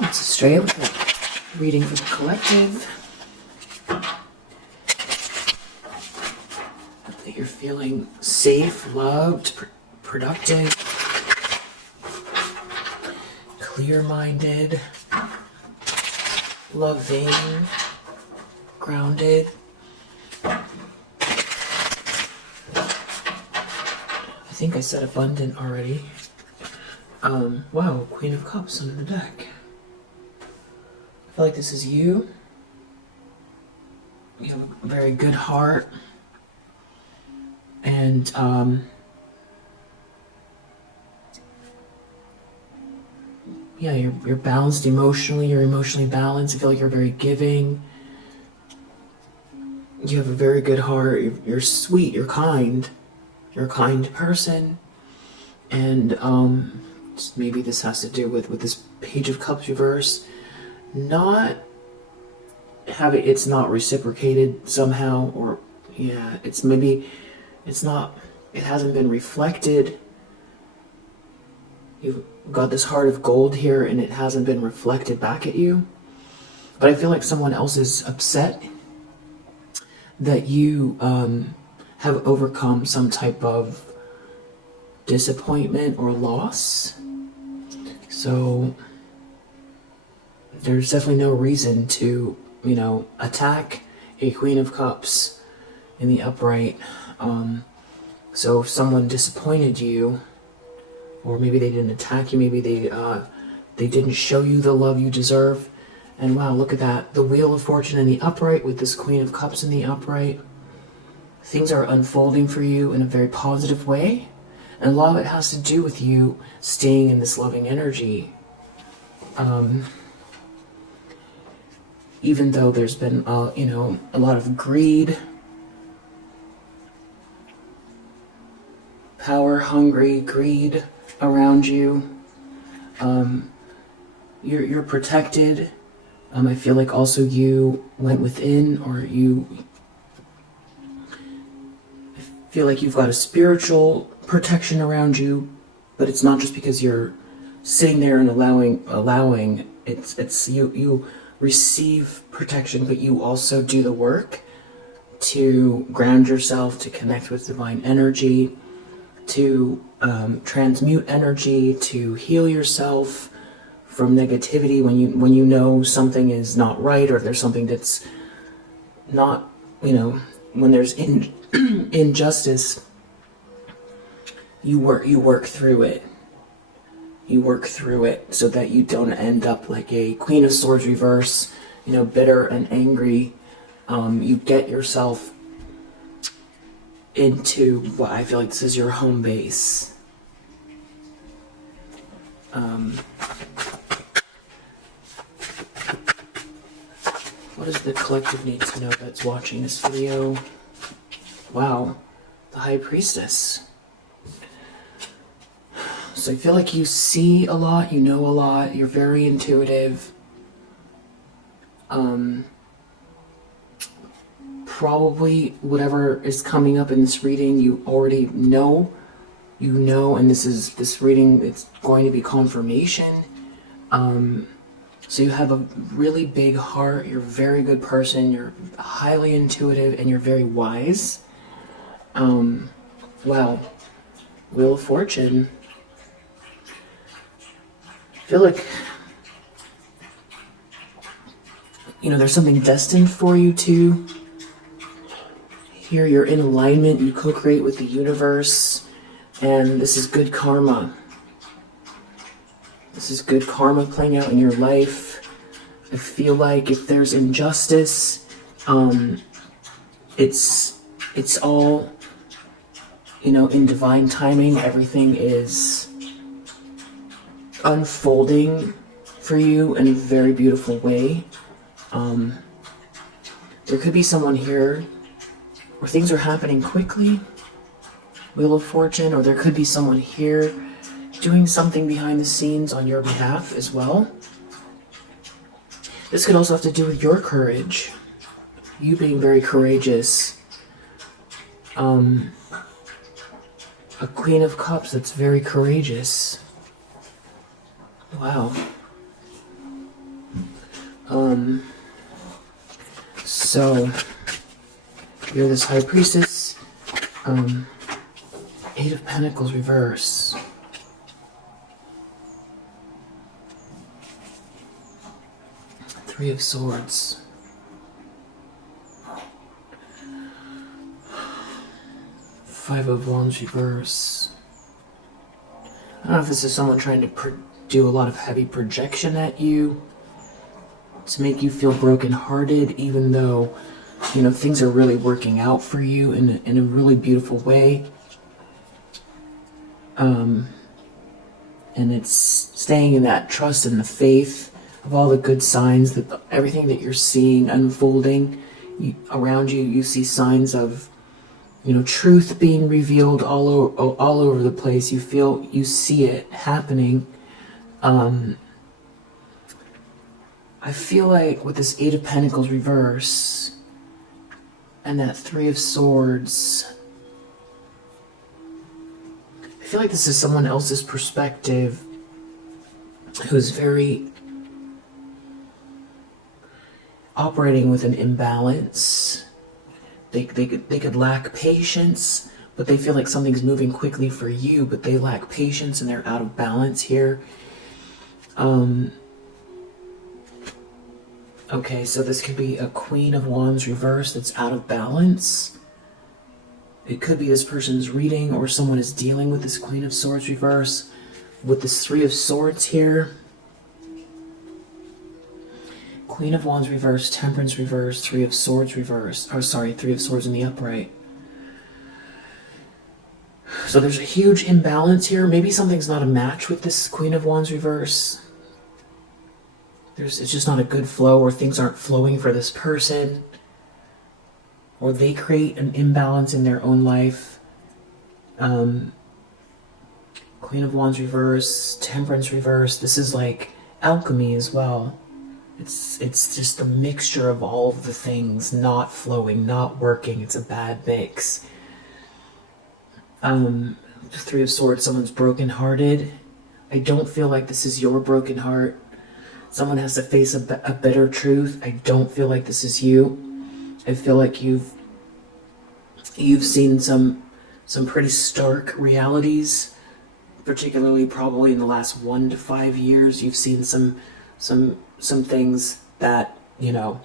Let's straight with it. Reading for the collective. That you're feeling safe, loved, productive, clear-minded, loving, grounded. I think I said abundant already. Wow, Queen of Cups under the deck. I feel like this is you. You have a very good heart. And, yeah, you're balanced emotionally. You're emotionally balanced. I feel like you're very giving. You have a very good heart. You're sweet. You're kind. You're a kind person. And, maybe this has to do with this Page of Cups reverse. It's not reciprocated somehow, or, yeah, it hasn't been reflected. You've got this heart of gold here and it hasn't been reflected back at you. But I feel like someone else is upset that you have overcome some type of disappointment or loss. So there's definitely no reason to, attack a Queen of Cups in the upright. So if someone disappointed you, or maybe they didn't attack you, maybe they didn't show you the love you deserve. And wow, look at that. The Wheel of Fortune in the upright with this Queen of Cups in the upright. Things are unfolding for you in a very positive way. And a lot of it has to do with you staying in this loving energy. Even though there's been, a lot of greed, power-hungry greed around you. You're protected. I feel like also you went within, or I feel like you've got a spiritual protection around you, but it's not just because you're sitting there and allowing. It's you receive protection, but you also do the work to ground yourself, to connect with divine energy, to transmute energy, to heal yourself from negativity when you know something is not right, or there's something that's not, when there's injustice, you work through it. You work through it so that you don't end up like a Queen of Swords reverse, bitter and angry. You get yourself into what I feel like this is your home base. What does the collective need to know that's watching this video? Wow, the High Priestess. So I feel like you see a lot, you know a lot, you're very intuitive. Probably whatever is coming up in this reading, you already know. And this reading, it's going to be confirmation. So you have a really big heart, you're a very good person, you're highly intuitive, and you're very wise. Wow. Wheel of Fortune. I feel like, there's something destined for you too. Here you're in alignment, you co-create with the universe, and this is good karma. This is good karma playing out in your life. I feel like if there's injustice, it's all, in divine timing. Everything is unfolding for you in a very beautiful way. There could be someone here where things are happening quickly, Wheel of Fortune, or there could be someone here doing something behind the scenes on your behalf as well. This could also have to do with your courage, you being very courageous. A Queen of Cups that's very courageous. Wow. So you're this high priestess. Eight of Pentacles reverse. Three of Swords. Five of Wands reverse. I don't know if this is someone trying to do a lot of heavy projection at you to make you feel brokenhearted, even though, you know, things are really working out for you in a really beautiful way. And it's staying in that trust and the faith of all the good signs, that everything that you're seeing unfolding around you, you see signs of, you know, truth being revealed all over the place. You see it happening. I feel like with this Eight of Pentacles reverse and that Three of Swords, I feel like this is someone else's perspective who's very operating with an imbalance. They could lack patience, but they feel like something's moving quickly for you, but they lack patience and they're out of balance here. Okay, so this could be a Queen of Wands reverse that's out of balance. It could be this person's reading, or someone is dealing with this Queen of Swords reverse with this Three of Swords here. Queen of Wands reverse, Temperance reverse, Three of Swords reverse. Or sorry, Three of Swords in the upright. So there's a huge imbalance here. Maybe something's not a match with this Queen of Wands reverse. It's just not a good flow, or things aren't flowing for this person. Or they create an imbalance in their own life. Queen of Wands reverse, Temperance reverse. This is like alchemy as well. It's just a mixture of all of the things not flowing, not working. It's a bad mix. The Three of Swords, someone's brokenhearted. I don't feel like this is your broken heart. Someone has to face a bitter truth. I don't feel like this is you. I feel like you've seen some pretty stark realities, particularly probably in the last 1 to 5 years. You've seen some things that, you know,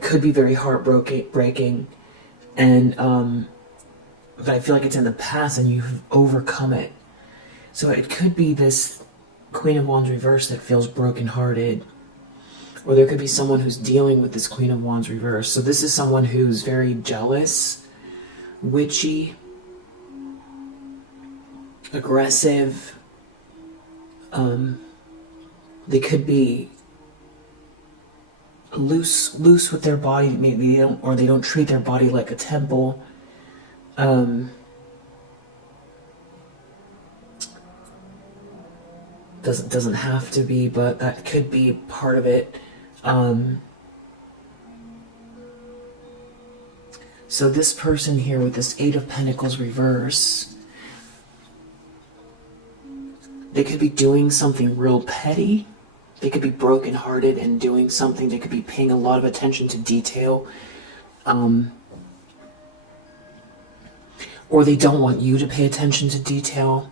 could be very heartbreaking, and but I feel like it's in the past and you've overcome it. So it could be this Queen of Wands reverse that feels brokenhearted, or there could be someone who's dealing with this Queen of Wands reverse. So this is someone who's very jealous, witchy, aggressive. They could be loose with their body. Maybe they don't treat their body like a temple. Doesn't have to be, but that could be part of it. So this person here with this Eight of Pentacles reverse, they could be doing something real petty. They could be brokenhearted and doing something. They could be paying a lot of attention to detail. Or they don't want you to pay attention to detail.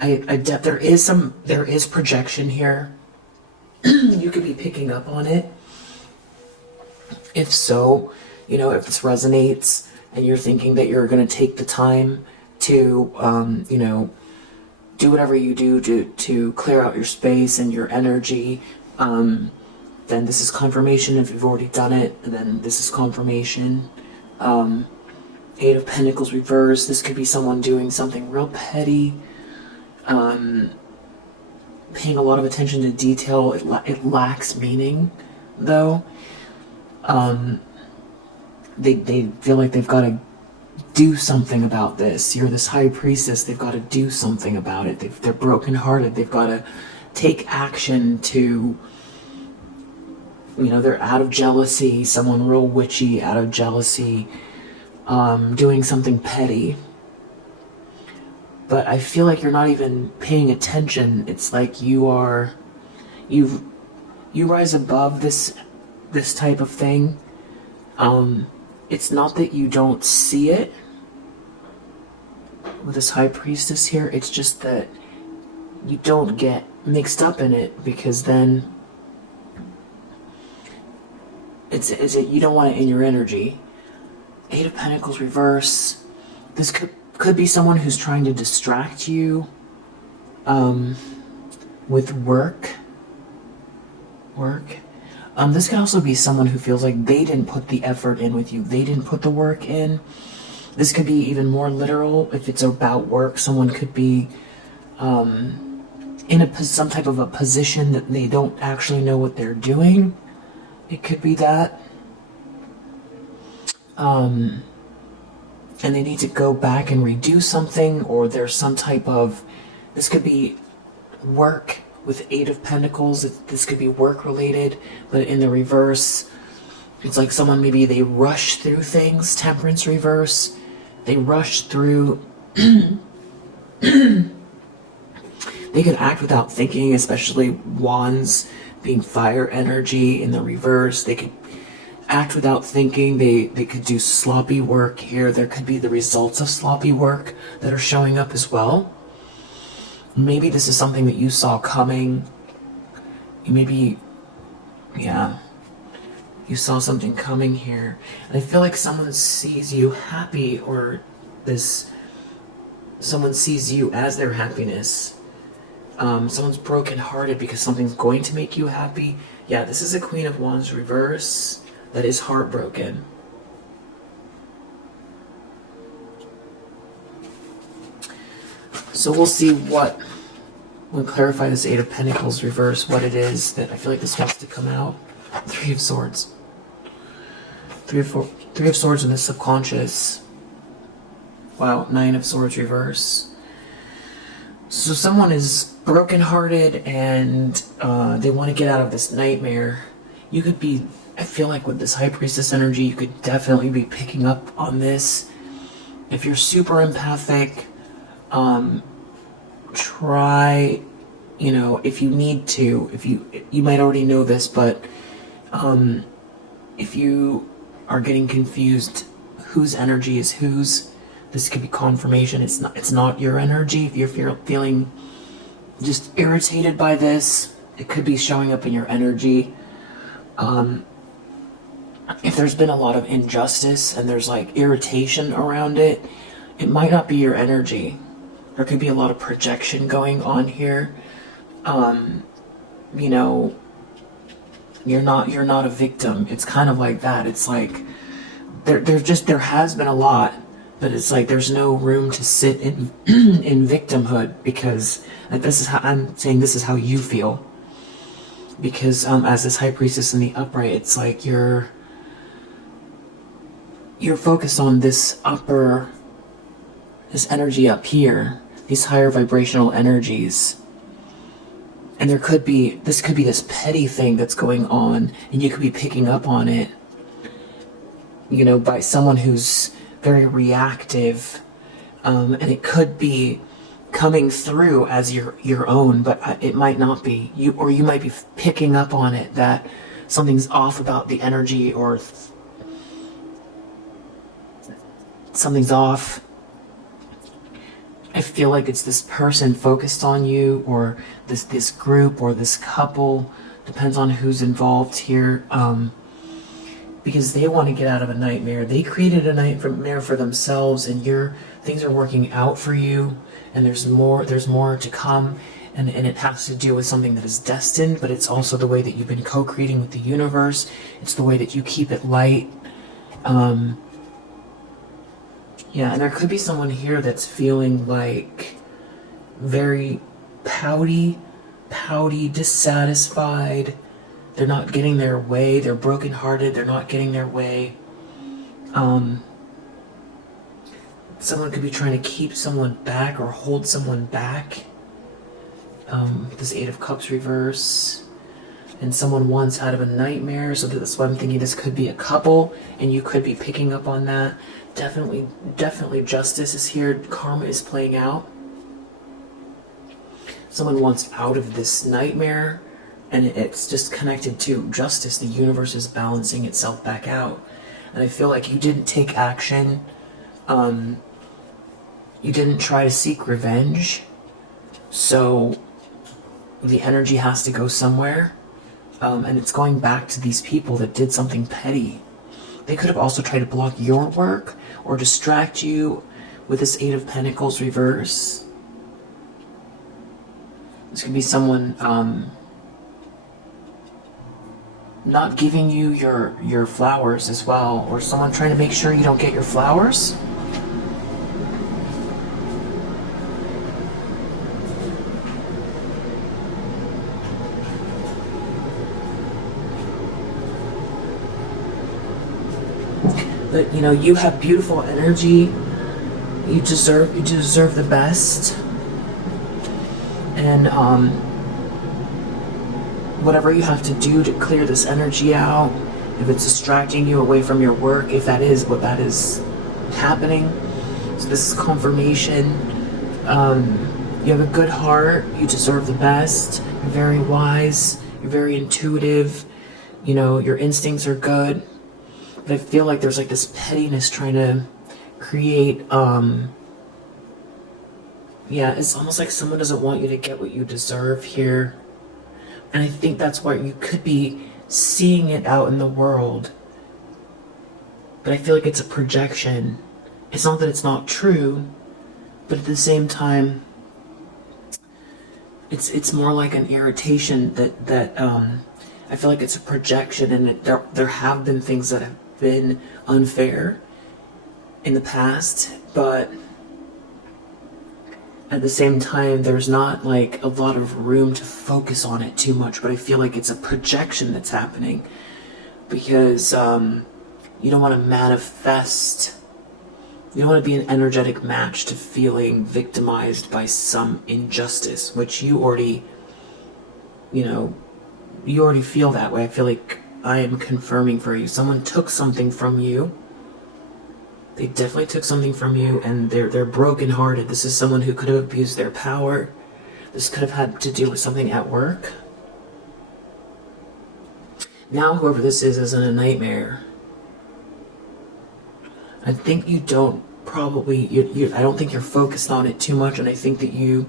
There is projection here. You could be picking up on it. If so, you know, if this resonates and you're thinking that you're going to take the time to, you know, do whatever you do to clear out your space and your energy, then this is confirmation. If you've already done it, then this is confirmation. Eight of Pentacles reverse. This could be someone doing something real petty, paying a lot of attention to detail. It lacks meaning, though. They feel like they've got to do something about this. You're this high priestess. They've got to do something about it. They're brokenhearted. They've got to take action to, you know, they're out of jealousy. Someone real witchy, out of jealousy, doing something petty. but I feel like you're not even paying attention. It's like you rise above this type of thing. It's not that you don't see it with this high priestess here, it's just that you don't get mixed up in it, because then you don't want it in your energy. Eight of Pentacles reverse. This could be someone who's trying to distract you with work. This could also be someone who feels like they didn't put the effort in with you. They didn't put the work in. This could be even more literal. If it's about work, someone could be in some type of a position that they don't actually know what they're doing. It could be that. And they need to go back and redo something, or there's some type of... This could be work with Eight of Pentacles. This could be work related, but in the reverse, it's like someone, maybe they rush through things. Temperance reverse. They rush through. They could act without thinking, especially Wands being fire energy in the reverse. They could act without thinking. They could do sloppy work here. There could be the results of sloppy work that are showing up as well. Maybe this is something that you saw coming. Maybe, yeah, you saw something coming here. And I feel like someone sees you happy, or someone sees you as their happiness. Someone's brokenhearted because something's going to make you happy. Yeah, this is a Queen of Wands reverse that is heartbroken. So we'll see we'll clarify this Eight of Pentacles reverse, what it is that I feel like this wants to come out. Three of Swords. Three of Swords in the subconscious. Wow, Nine of Swords reverse. So someone is brokenhearted and they want to get out of this nightmare. You could be, I feel like with this High Priestess energy, you could definitely be picking up on this. If you're super empathic, try, if you need to, you might already know this, but if you are getting confused whose energy is whose, this could be confirmation. It's not your energy. If you're feeling just irritated by this, it could be showing up in your energy. If there's been a lot of injustice and there's like irritation around it, it might not be your energy. There could be a lot of projection going on here. You're not a victim. It's kind of like that. It's like there has been a lot, but it's like there's no room to sit in in victimhood, because this is how I'm saying, this is how you feel. Because as this High Priestess in the upright, it's like you're focused on this energy up here, these higher vibrational energies. And this could be this petty thing that's going on, and you could be picking up on it, by someone who's very reactive, and it could be coming through as your own, but it might not be. You might be picking up on it, that something's off about the energy, or something's off. I feel like it's this person focused on you, or this group, or this couple, depends on who's involved here, because they want to get out of a nightmare. They created a nightmare for themselves, and things are working out for you, and there's more to come, and it has to do with something that is destined, but it's also the way that you've been co-creating with the universe. It's the way that you keep it light. Yeah, and there could be someone here that's feeling like very pouty, dissatisfied. They're not getting their way. They're brokenhearted. They're not getting their way. Someone could be trying to keep someone back or hold someone back. This Eight of Cups reverse. And someone wants out of a nightmare. So that's why I'm thinking this could be a couple, and you could be picking up on that. Definitely justice is here. Karma is playing out. someone wants out of this nightmare, and it's just connected to justice. The universe is balancing itself back out. And I feel like you didn't take action. You didn't try to seek revenge. So the energy has to go somewhere. And it's going back to these people that did something petty. They could have also tried to block your work or distract you with this Eight of Pentacles reverse. This could be someone not giving you your flowers as well, or someone trying to make sure you don't get your flowers. But you know, you have beautiful energy. You deserve the best. And whatever you have to do to clear this energy out, if it's distracting you away from your work, if that is what that is happening. So this is confirmation. You have a good heart. You deserve the best. You're very wise. You're very intuitive. You know, your instincts are good. But I feel like there's like this pettiness trying to create, yeah, it's almost like someone doesn't want you to get what you deserve here. And I think that's why you could be seeing it out in the world. But I feel like it's a projection. It's not that it's not true, but at the same time, it's more like an irritation that I feel like it's a projection, and there have been things that have been unfair in the past, but at the same time, there's not like a lot of room to focus on it too much. But I feel like it's a projection that's happening because you don't want to manifest. You don't want to be an energetic match to feeling victimized by some injustice, which you already, you already feel that way. I feel like I am confirming for you. Someone took something from you. They definitely took something from you, and they're brokenhearted. This is someone who could have abused their power. This could have had to do with something at work. Now, whoever this is in a nightmare. I think you don't probably, I don't think you're focused on it too much, and I think that you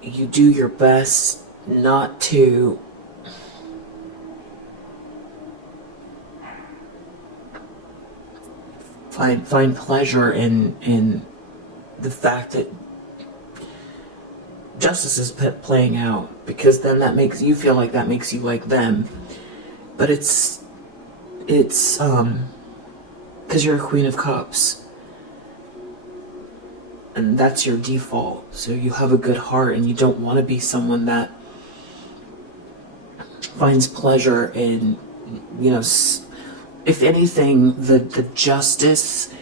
do your best not to find pleasure in the fact that justice is playing out, because then that makes you feel like that makes you like them. But it's because you're a Queen of Cups, and that's your default. So you have a good heart, and you don't want to be someone that finds pleasure in, if anything, the justice,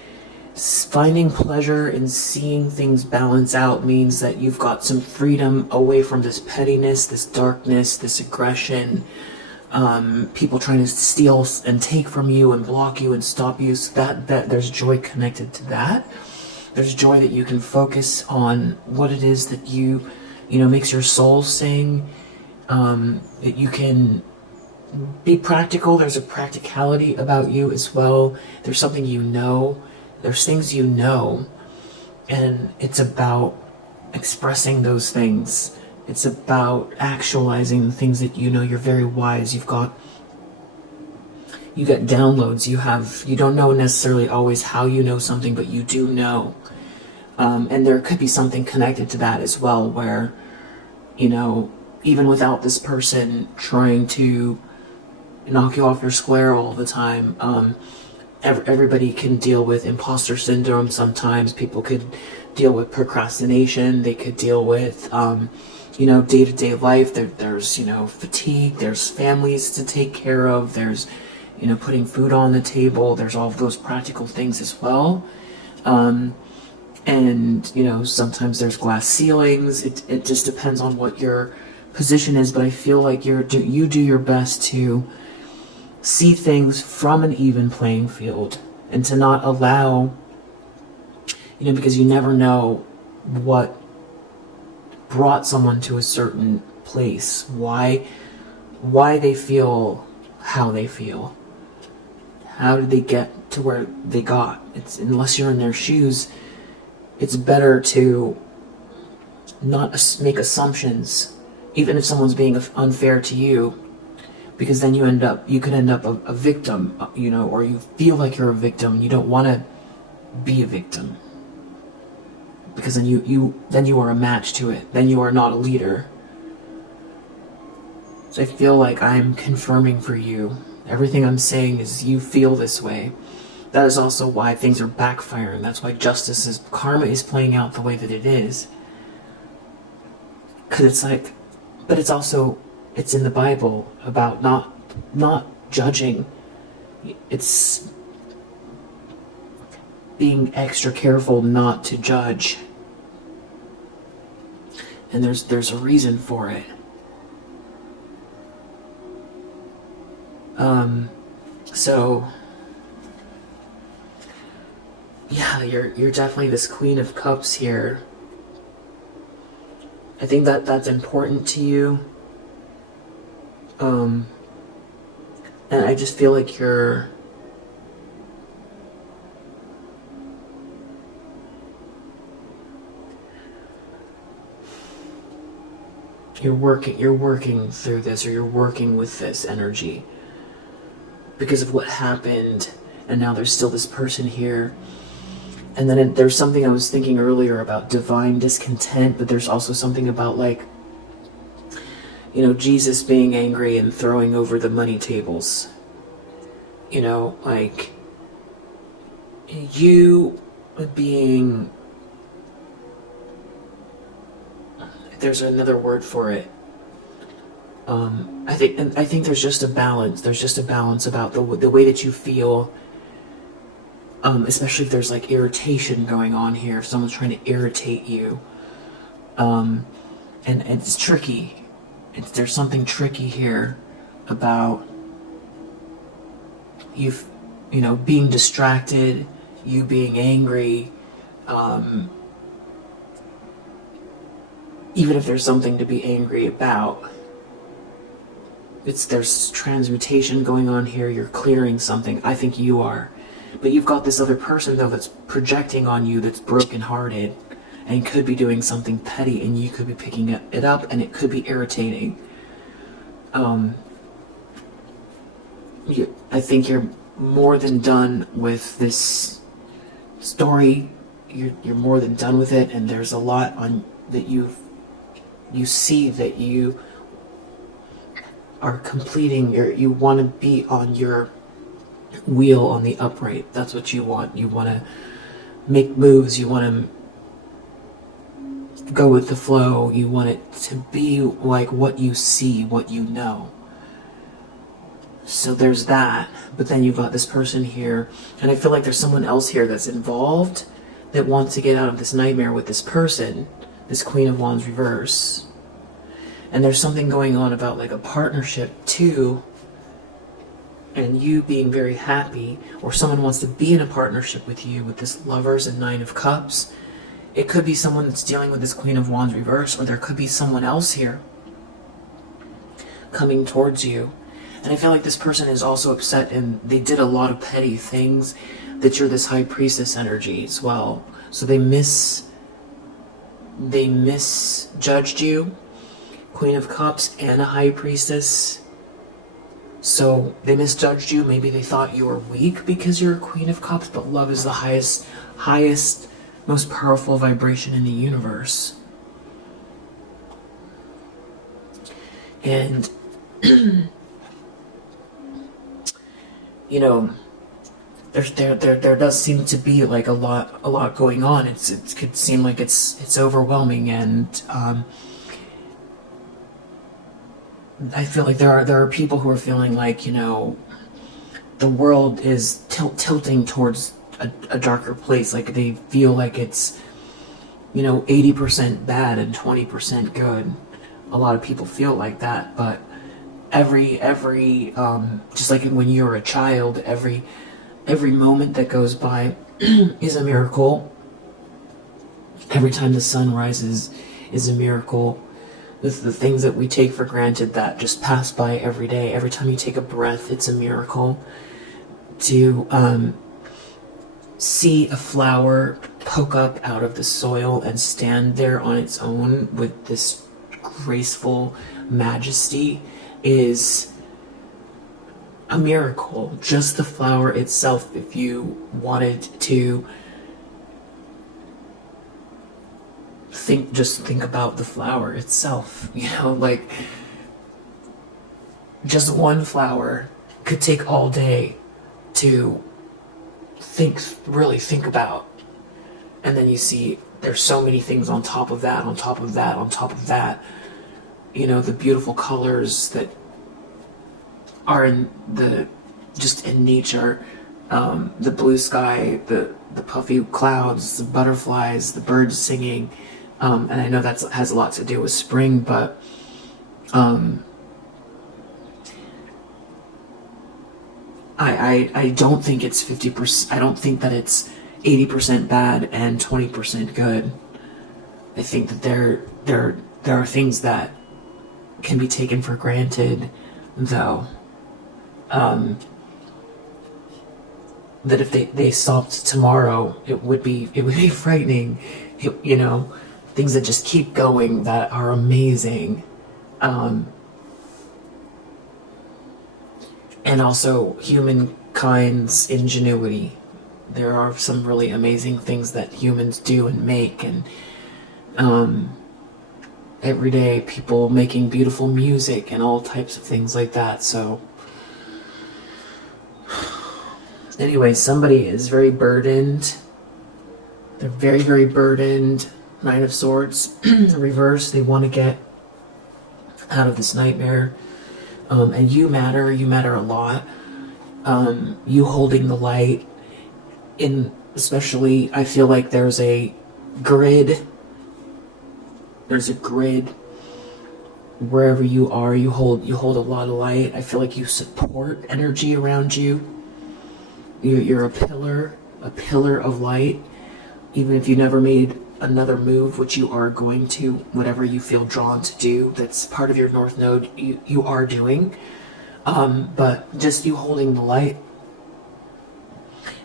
finding pleasure in seeing things balance out means that you've got some freedom away from this pettiness, this darkness, this aggression, people trying to steal and take from you and block you and stop you. So that there's joy connected to that. There's joy that you can focus on what it is that makes your soul sing. That you can be practical. There's a practicality about you as well. There's something there's things and it's about expressing those things. It's about actualizing the things that you're very wise. You got downloads. You don't know necessarily always how you know something, but you do know. And there could be something connected to that as well, where, even without this person trying to knock you off your square all the time, everybody can deal with imposter syndrome sometimes. People could deal with procrastination. They could deal with, day-to-day life. There's fatigue. There's families to take care of. There's, putting food on the table. There's all of those practical things as well. And, sometimes there's glass ceilings. It just depends on what your position is, but I feel like you do your best to see things from an even playing field, and to not allow, because you never know what brought someone to a certain place, why they feel how they feel. How did they get to where they got? It's, unless you're in their shoes, it's better to not make assumptions, even if someone's being unfair to you, because then you could end up a victim, or you feel like you're a victim, and you don't want to be a victim, because then you are a match to it. Then you are not a leader. So I feel like I'm confirming for you. Everything I'm saying is you feel this way. That is also why things are backfiring. That's why karma is playing out the way that it is. Because it's like, but it's also, it's in the Bible about not judging. It's being extra careful not to judge. And there's a reason for it. So yeah, you're definitely this Queen of Cups here. I think that's important to you. And I just feel like you're working through this, or you're working with this energy because of what happened, and now there's still this person here. And then there's something I was thinking earlier about divine discontent, but there's also something about, like, Jesus being angry and throwing over the money tables. Like, you being, there's another word for it. I think there's just a balance. There's just a balance about the way that you feel, especially if there's like irritation going on here. If someone's trying to irritate you, and it's tricky. There's something tricky here about you being distracted, you being angry. Even if there's something to be angry about. There's transmutation going on here. You're clearing something. I think you are. But you've got this other person, though, that's projecting on you, that's brokenhearted and could be doing something petty, and you could be picking it up, and it could be irritating. I think you're more than done with this story. You're more than done with it, and there's a lot on that you see that you are completing. You want to be on your wheel on the upright. That's what you want. You want to make moves. You want to go with the flow. You want it to be like what you see, what you know. So there's that. But then you've got this person here, and I feel like there's someone else here that's involved that wants to get out of this nightmare with this person, this Queen of Wands reverse. And there's something going on about like a partnership too, and you being very happy, or someone wants to be in a partnership with you with this Lovers and Nine of Cups. It could be someone that's dealing with this Queen of Wands reverse, or there could be someone else here coming towards you. And I feel like this person is also upset, and they did a lot of petty things, that you're this High Priestess energy as well. So they misjudged you, Queen of Cups and a High Priestess. So they misjudged you. Maybe they thought you were weak because you're a Queen of Cups, but love is the highest, most powerful vibration in the universe. And there does seem to be like a lot going on. It could seem like it's overwhelming, and I feel like there are people who are feeling like the world is tilting towards a darker place. Like they feel like it's 80% bad and 20% good. A lot of people feel like that, but every just like when you're a child, every moment that goes by is a miracle. Every time the sun rises is a miracle. The things that we take for granted that just pass by every day. Every time you take a breath, it's a miracle. To see a flower poke up out of the soil and stand there on its own with this graceful majesty is a miracle. Just the flower itself, if you wanted to think about the flower itself, like just one flower could take all day to really think about. And then you see there's so many things on top of that, on top of that, on top of that. The beautiful colors that are in nature, the blue sky, the puffy clouds, the butterflies, the birds singing. And I know that has a lot to do with spring, but I don't think it's 50%. I don't think that it's 80% bad and 20% good. I think that there are things that can be taken for granted, though. That if they stopped tomorrow, it would be frightening. Things that just keep going that are amazing. And also humankind's ingenuity. There are some really amazing things that humans do and make, and everyday people making beautiful music and all types of things like that. So anyway, somebody is very burdened. They're very, very burdened. Nine of Swords, reverse. They want to get out of this nightmare. And you matter a lot. You holding the light, especially, I feel like there's a grid wherever you are. You hold a lot of light. I feel like you support energy around you. You're a pillar of light. Even if you never made another move, which you are going to, whatever you feel drawn to do, that's part of your North Node, you are doing. But just you holding the light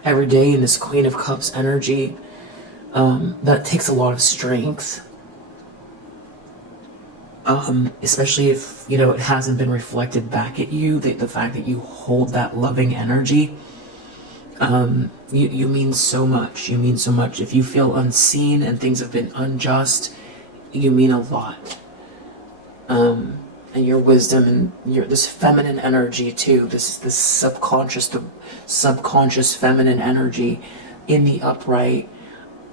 every day in this Queen of Cups energy, that takes a lot of strength. Especially if, it hasn't been reflected back at you, the fact that you hold that loving energy. You mean so much. You mean so much. If you feel unseen and things have been unjust, you mean a lot. And your wisdom and this feminine energy too, this subconscious feminine energy in the upright.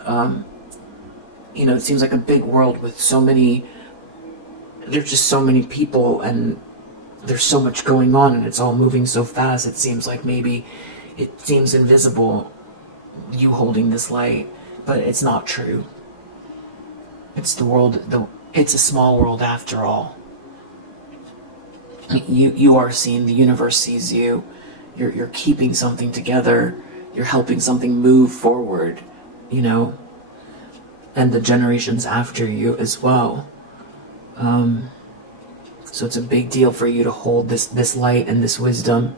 It seems like a big world with there's just so many people, and there's so much going on, and it's all moving so fast. It seems like maybe it seems invisible, you holding this light, but it's not true. It's the world, it's a small world after all. You are seen, the universe sees you, you're keeping something together, you're helping something move forward, and the generations after you as well. So it's a big deal for you to hold this light and this wisdom,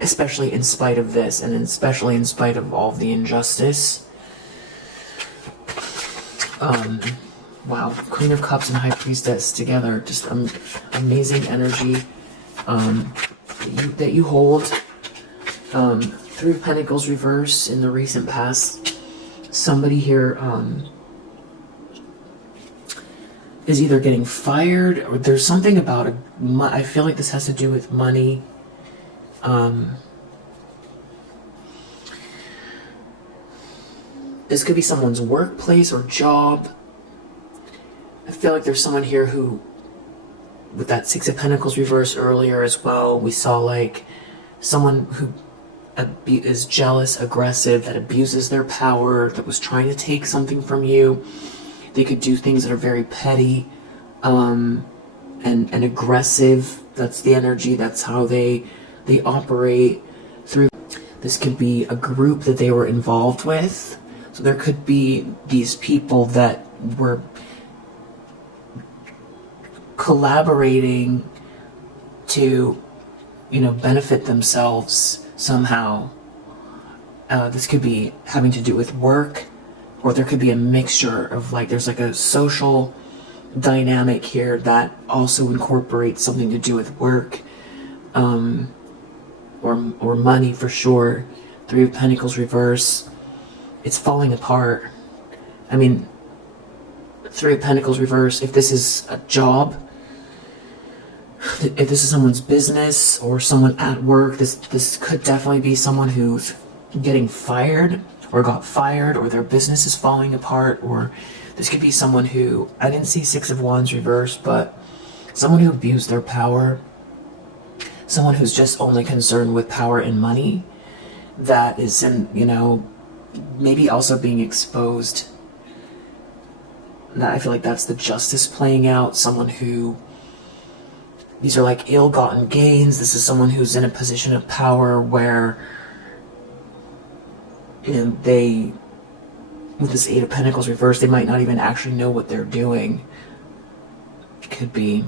especially in spite of this, and especially in spite of all the injustice. Wow, Queen of Cups and High Priestess together, just amazing energy that you hold. Three of Pentacles reverse in the recent past. Somebody here is either getting fired, or there's something about I feel like this has to do with money. This could be someone's workplace or job. I feel like there's someone here who, with that Six of Pentacles reverse earlier as well, we saw like someone who is jealous, aggressive, that abuses their power, that was trying to take something from you. They could do things that are very petty and aggressive. That's the energy. That's how they operate through. This could be a group that they were involved with. So there could be these people that were collaborating to, benefit themselves somehow. This could be having to do with work, or there could be a mixture of there's a social dynamic here that also incorporates something to do with work, or money for sure. Three of Pentacles reverse. It's falling apart. I mean, Three of Pentacles reverse, if this is a job, if this is someone's business or someone at work, this could definitely be someone who's getting fired or got fired, or their business is falling apart, or this could be someone who, I didn't see Six of Wands reverse, but someone who abused their power, someone who's just only concerned with power and money, that is maybe also being exposed. I feel like that's the justice playing out. Someone who, these are ill-gotten gains. This is someone who's in a position of power where they, with this Eight of Pentacles reversed, they might not even actually know what they're doing. Could be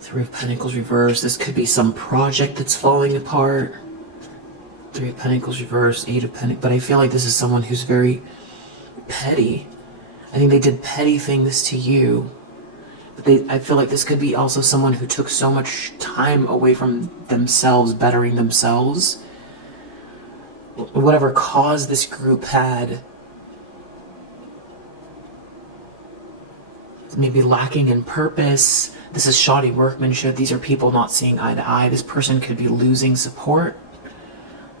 Three of Pentacles reversed. This could be some project that's falling apart. Three of Pentacles reversed, Eight of Pentacles. But I feel like this is someone who's very petty. I think they did petty things to you. But I feel like this could be also someone who took so much time away from themselves, bettering themselves. Whatever cause this group had, maybe lacking in purpose. This is shoddy workmanship. These are people not seeing eye to eye. This person could be losing support.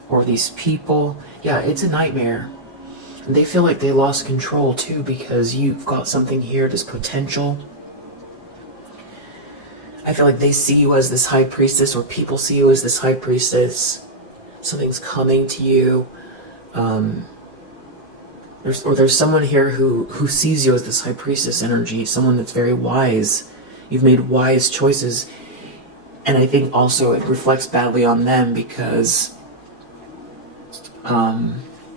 Or these people. Yeah, it's a nightmare. And they feel like they lost control too, because you've got something here, this potential. I feel like they see you as this high priestess, or people see you as this high priestess. Something's coming to you. There's someone here who sees you as this high priestess energy, someone that's very wise. You've made wise choices. And I think also it reflects badly on them because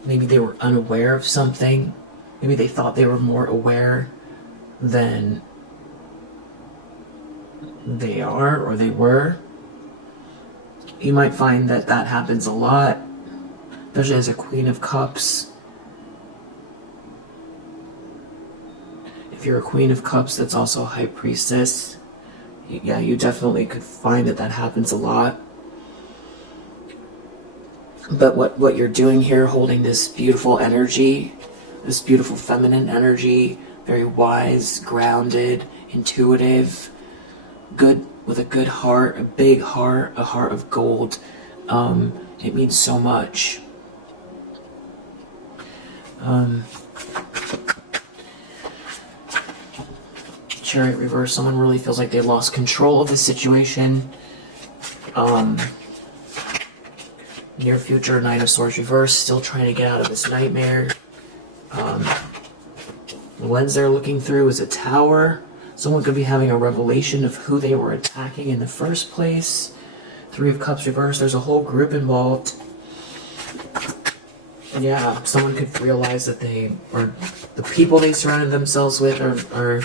maybe they were unaware of something. Maybe they thought they were more aware than they are, or they were. You might find that happens a lot, especially as a Queen of Cups. If you're a Queen of Cups that's also a High Priestess, yeah, you definitely could find that happens a lot. But what you're doing here, holding this beautiful energy, this beautiful feminine energy, very wise, grounded, intuitive, good, with a good heart, a big heart, a heart of gold. It means so much. Chariot reverse, someone really feels like they lost control of the situation. Near future, Knight of Swords reverse, still trying to get out of this nightmare. The lens they're looking through is a tower. Someone could be having a revelation of who they were attacking in the first place. Three of Cups reversed. There's a whole group involved. Yeah, someone could realize that they, or the people they surrounded themselves with are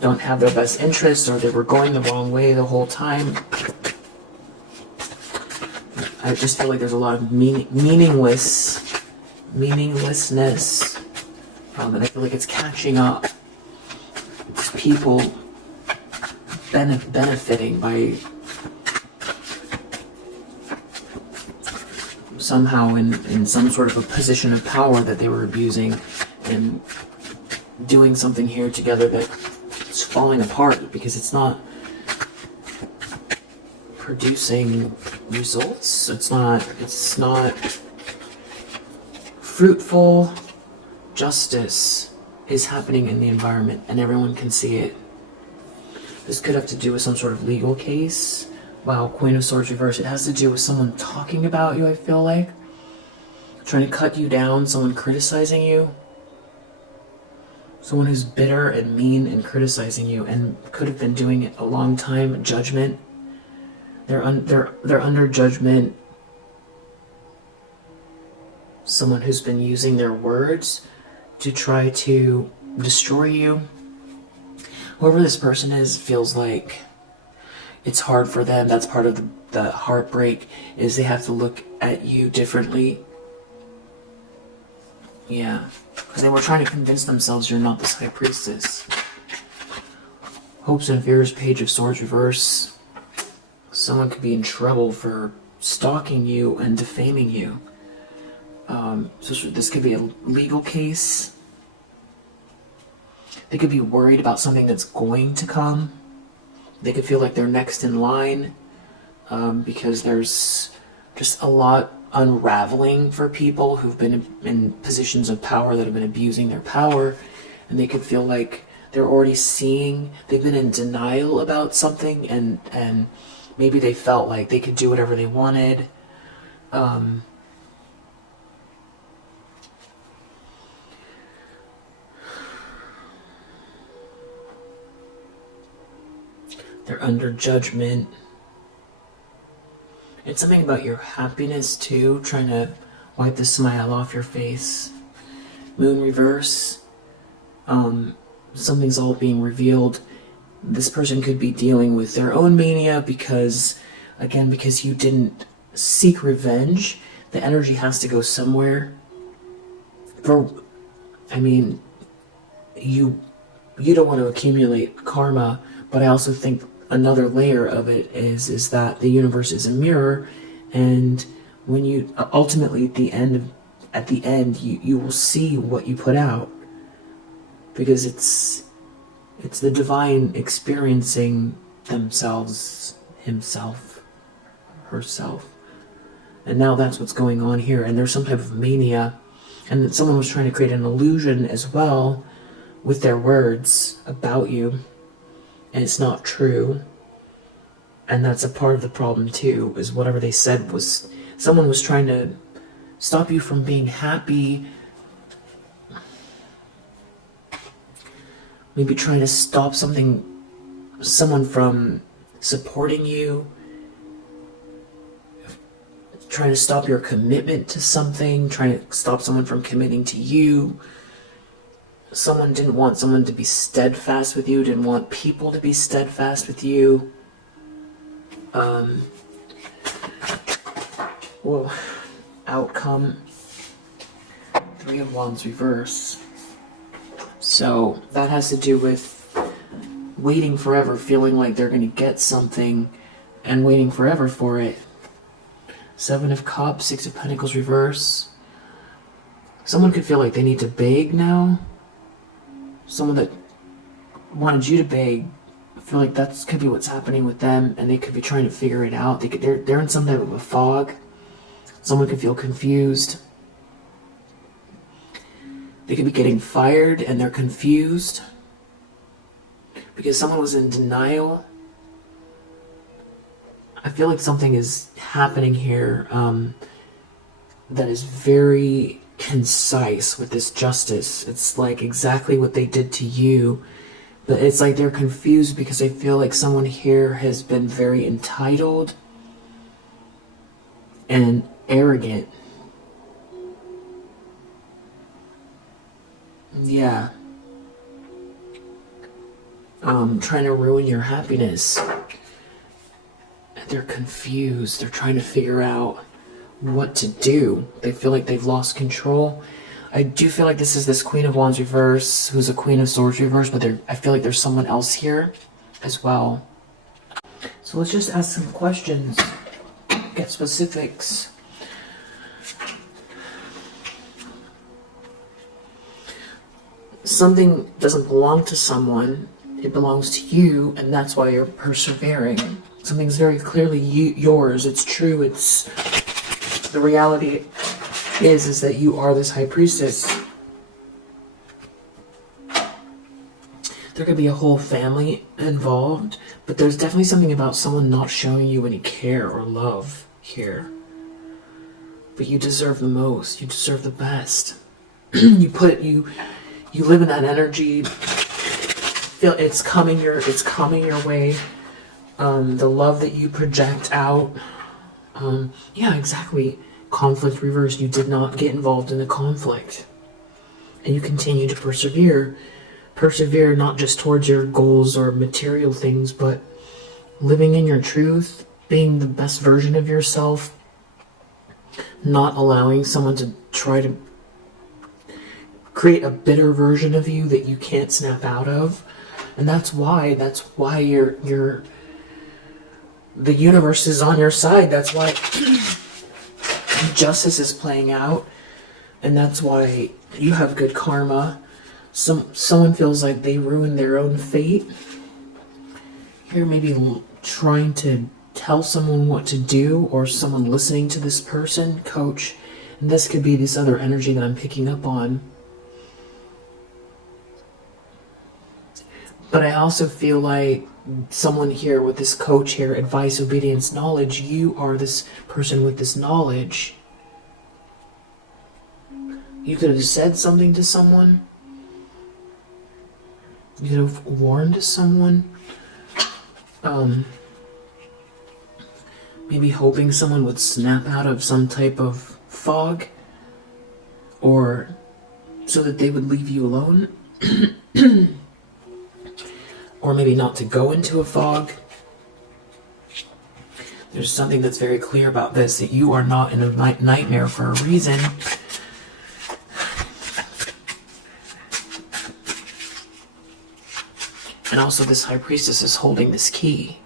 don't have their best interests, or they were going the wrong way the whole time. I just feel like there's a lot of meaninglessness. And I feel like it's catching up. It's people benefiting by somehow in some sort of a position of power that they were abusing, and doing something here together that's falling apart because it's not producing results. It's not fruitful. Justice is happening in the environment and everyone can see it. This could have to do with some sort of legal case. Wow, Queen of Swords reverse. It has to do with someone talking about you, I feel like. Trying to cut you down, someone criticizing you. Someone who's bitter and mean and criticizing you, and could have been doing it a long time. Judgment. They're under judgment. someone who's been using their words to try to destroy you. Whoever this person is feels like it's hard for them. That's part of the heartbreak, is they have to look at you differently. Yeah, because they were trying to convince themselves you're not this high priestess. Hopes and fears, Page of Swords reverse. Someone could be in trouble for stalking you and defaming you. So this could be a legal case. They could be worried about something that's going to come. They could feel like they're next in line, because there's just a lot unraveling for people who've been in positions of power that have been abusing their power, and they could feel like they're already seeing, they've been in denial about something, and maybe they felt like they could do whatever they wanted. They're under judgment. It's something about your happiness too, trying to wipe the smile off your face. Moon reverse. Something's all being revealed. This person could be dealing with their own mania because you didn't seek revenge. The energy has to go somewhere. You don't want to accumulate karma, but I also think another layer of it is that the universe is a mirror, and when you ultimately at the end you will see what you put out, because it's the divine experiencing themselves, himself, herself. And now that's what's going on here, and there's some type of mania, and that someone was trying to create an illusion as well with their words about you. And it's not true. And that's a part of the problem too, is whatever they said was, someone was trying to stop you from being happy. Maybe trying to stop someone from supporting you. Trying to stop your commitment to something. Trying to stop someone from committing to you. Someone didn't want someone to be steadfast with you, didn't want people to be steadfast with you. Well, outcome, 3 of Wands reverse. So that has to do with waiting forever, feeling like they're going to get something and waiting forever for it. 7 of Cups, 6 of Pentacles reverse. Someone could feel like they need to beg now. Someone that wanted you to beg, I feel like that could be what's happening with them, and they could be trying to figure it out. They're in some type of a fog. Someone could feel confused. They could be getting fired and they're confused because someone was in denial. I feel like something is happening here that is very concise with this justice. It's like exactly what they did to you, but it's like they're confused because I feel like someone here has been very entitled and arrogant. Yeah. Trying to ruin your happiness. They're confused. They're trying to figure out what to do. They feel like they've lost control. I do feel like this is this Queen of Wands reverse, who's a Queen of Swords reverse, but I feel like there's someone else here as well. So let's just ask some questions. Get specifics. Something doesn't belong to someone. It belongs to you, and that's why you're persevering. Something's very clearly yours. It's true. It's the reality is that you are this high priestess. There could be a whole family involved, but there's definitely something about someone not showing you any care or love here. But you deserve the most. You deserve the best. You live in that energy. Feel it's coming your way. The love that you project out. Yeah, exactly. conflict reversed. You did not get involved in the conflict. And you continue to persevere. Persevere not just towards your goals or material things, but living in your truth, being the best version of yourself, not allowing someone to try to create a bitter version of you that you can't snap out of. And that's why you're the universe is on your side. That's why justice is playing out, and that's why you have good karma. Someone feels like they ruined their own fate. You're maybe trying to tell someone what to do, or someone listening to this person, coach, and this could be this other energy that I'm picking up on. But I also feel like someone here with this coach here, advice, obedience, knowledge, you are this person with this knowledge. You could have said something to someone. You could have warned someone. Maybe hoping someone would snap out of some type of fog, or so that they would leave you alone. Or maybe not to go into a fog. There's something that's very clear about this, that you are not in a nightmare for a reason. And also this High Priestess is holding this key.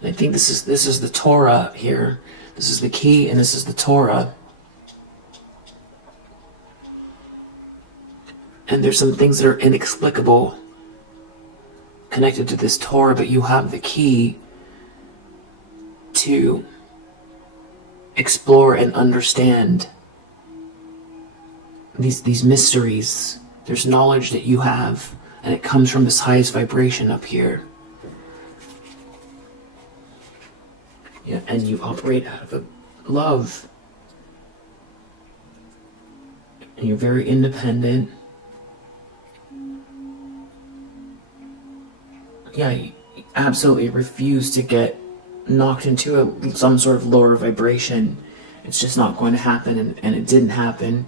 And I think this is the Torah here. This is the key, and this is the Torah. And there's some things that are inexplicable connected to this Torah, but you have the key to explore and understand these mysteries. There's knowledge that you have, and it comes from this highest vibration up here. Yeah, and you operate out of a love. And you're very independent. Yeah, you absolutely refuse to get knocked into some sort of lower vibration. It's just not going to happen, and it didn't happen.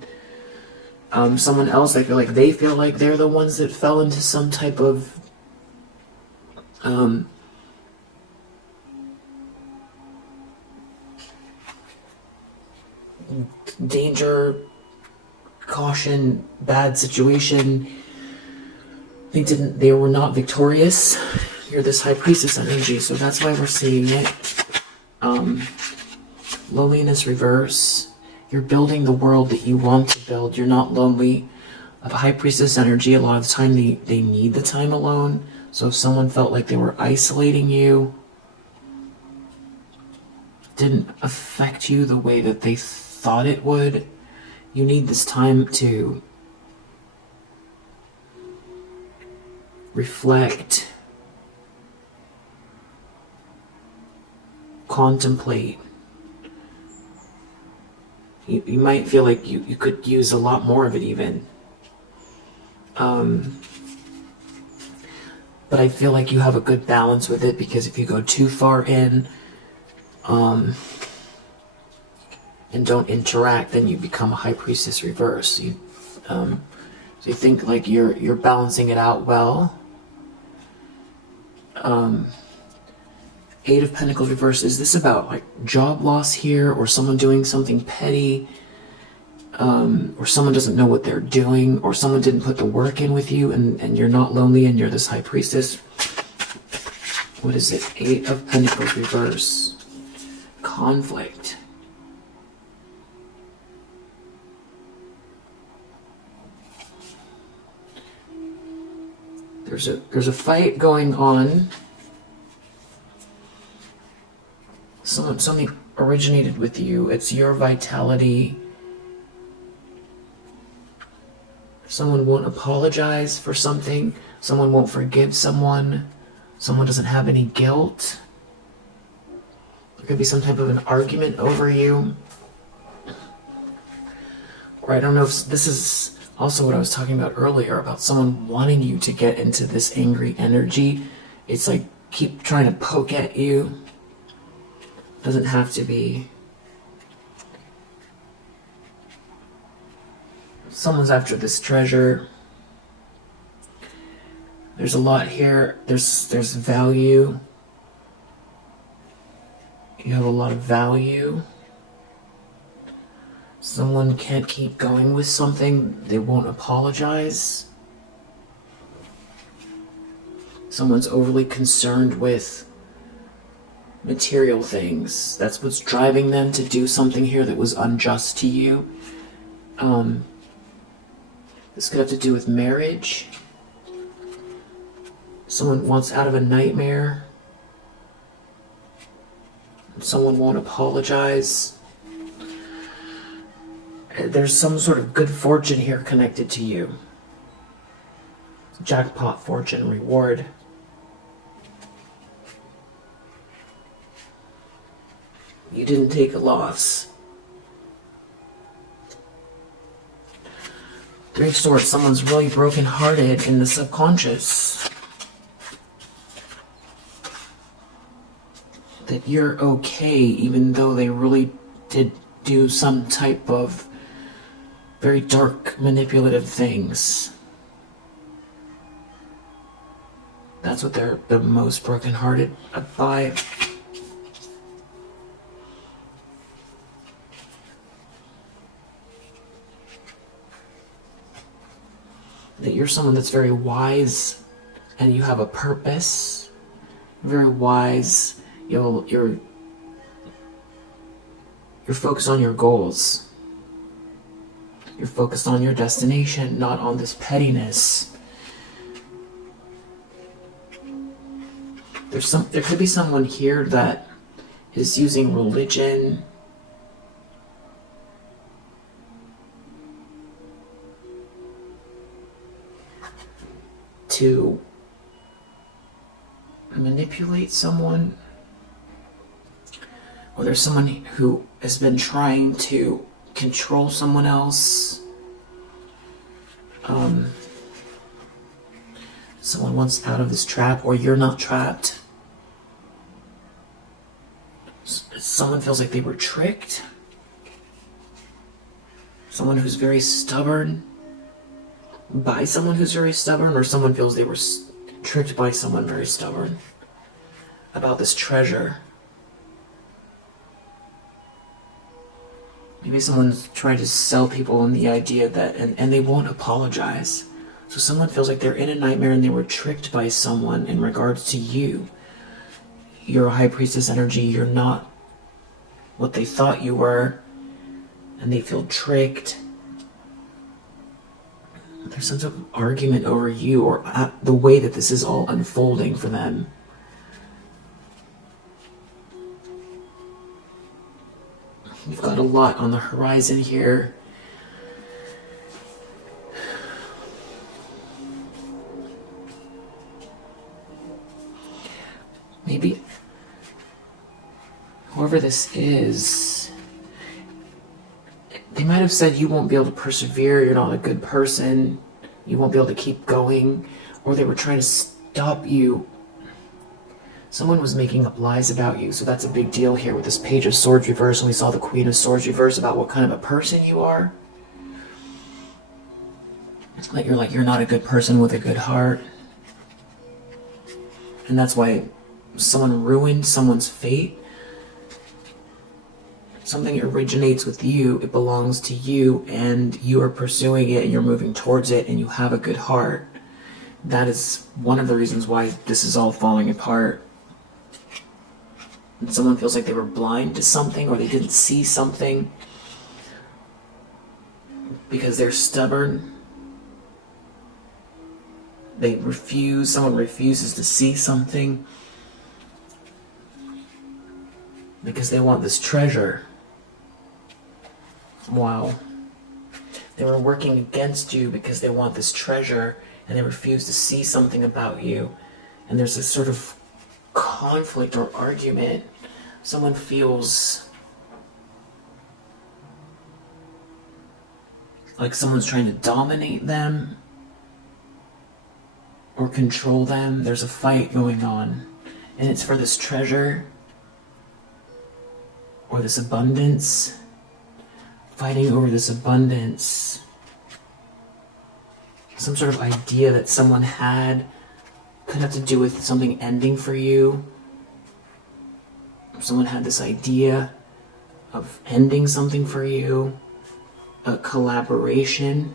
Someone else, I feel like they feel like they're the ones that fell into some type of danger, caution, bad situation. They were not victorious. You're this High Priestess energy, so that's why we're seeing it. Loneliness reverse. You're building the world that you want to build. You're not lonely. Of High Priestess energy, a lot of the time they need the time alone. So if someone felt like they were isolating you, didn't affect you the way that they thought it would, you need this time to reflect, contemplate. You might feel like you could use a lot more of it even. But I feel like you have a good balance with it, because if you go too far in and don't interact, then you become a High Priestess reverse. So you think like you're balancing it out well. Eight of Pentacles reverse. Is this about like job loss here, or someone doing something petty, or someone doesn't know what they're doing, or someone didn't put the work in with you, and you're not lonely and you're this High Priestess? What is it? Eight of Pentacles reverse. Conflict. There's a fight going on. Something originated with you. It's your vitality. Someone won't apologize for something. Someone won't forgive someone. Someone doesn't have any guilt. There could be some type of an argument over you. Or I don't know if this is Also, what I was talking about earlier about someone wanting you to get into this angry energy, it's like keep trying to poke at you. Doesn't have to be. Someone's after this treasure. There's a lot here. There's value. You have a lot of value. Someone can't keep going with something. They won't apologize. Someone's overly concerned with material things. That's what's driving them to do something here that was unjust to you. This could have to do with marriage. Someone wants out of a nightmare. Someone won't apologize. There's some sort of good fortune here connected to you. Jackpot, fortune, reward. You didn't take a loss. Three of Swords, someone's really brokenhearted in the subconscious. That you're okay, even though they really did do some type of very dark, manipulative things. That's what they're the most brokenhearted by. That you're someone that's very wise and you have a purpose. Very wise. You're focused on your goals. You're focused on your destination, not on this pettiness. There could be someone here that is using religion to manipulate someone. Or there's someone who has been trying to control someone else. Someone wants out of this trap, or you're not trapped. Someone feels like they were tricked. Someone who's very stubborn by someone who's very stubborn, or someone feels they were tricked by someone very stubborn about this treasure. Maybe someone's trying to sell people in the idea that, and they won't apologize. So someone feels like they're in a nightmare and they were tricked by someone in regards to you. You're a high priestess energy, you're not what they thought you were, and they feel tricked. There's some sort of argument over you or the way that this is all unfolding for them. You've got a lot on the horizon here. Maybe whoever this is, they might have said you won't be able to persevere, you're not a good person, you won't be able to keep going, or they were trying to stop you. Someone was making up lies about you, so that's a big deal here with this Page of Swords reverse, and we saw the Queen of Swords reverse about what kind of a person you are. That you're not a good person with a good heart. And that's why someone ruined someone's fate. Something originates with you, it belongs to you, and you are pursuing it, and you're moving towards it, and you have a good heart. That is one of the reasons why this is all falling apart. And someone feels like they were blind to something, or they didn't see something because they're stubborn. Someone refuses to see something because they want this treasure. Wow. They were working against you because they want this treasure, and they refuse to see something about you. And there's this sort of conflict or argument. Someone feels like someone's trying to dominate them or control them. There's a fight going on, and it's for this treasure or this abundance, fighting over this abundance. Some sort of idea that someone had, could have to do with something ending for you. Someone had this idea of ending something for you, a collaboration,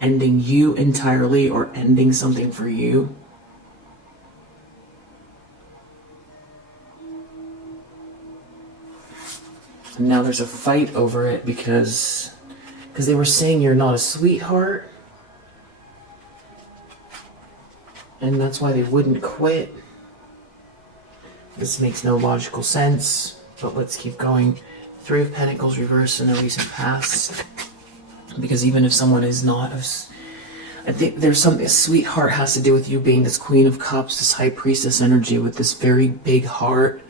ending you entirely or ending something for you. And now there's a fight over it because they were saying you're not a sweetheart. And that's why they wouldn't quit. This makes no logical sense, but let's keep going. Three of Pentacles reversed in the recent past. Because even if someone is not, I think there's something, a sweetheart has to do with you being this Queen of Cups, this High Priestess energy with this very big heart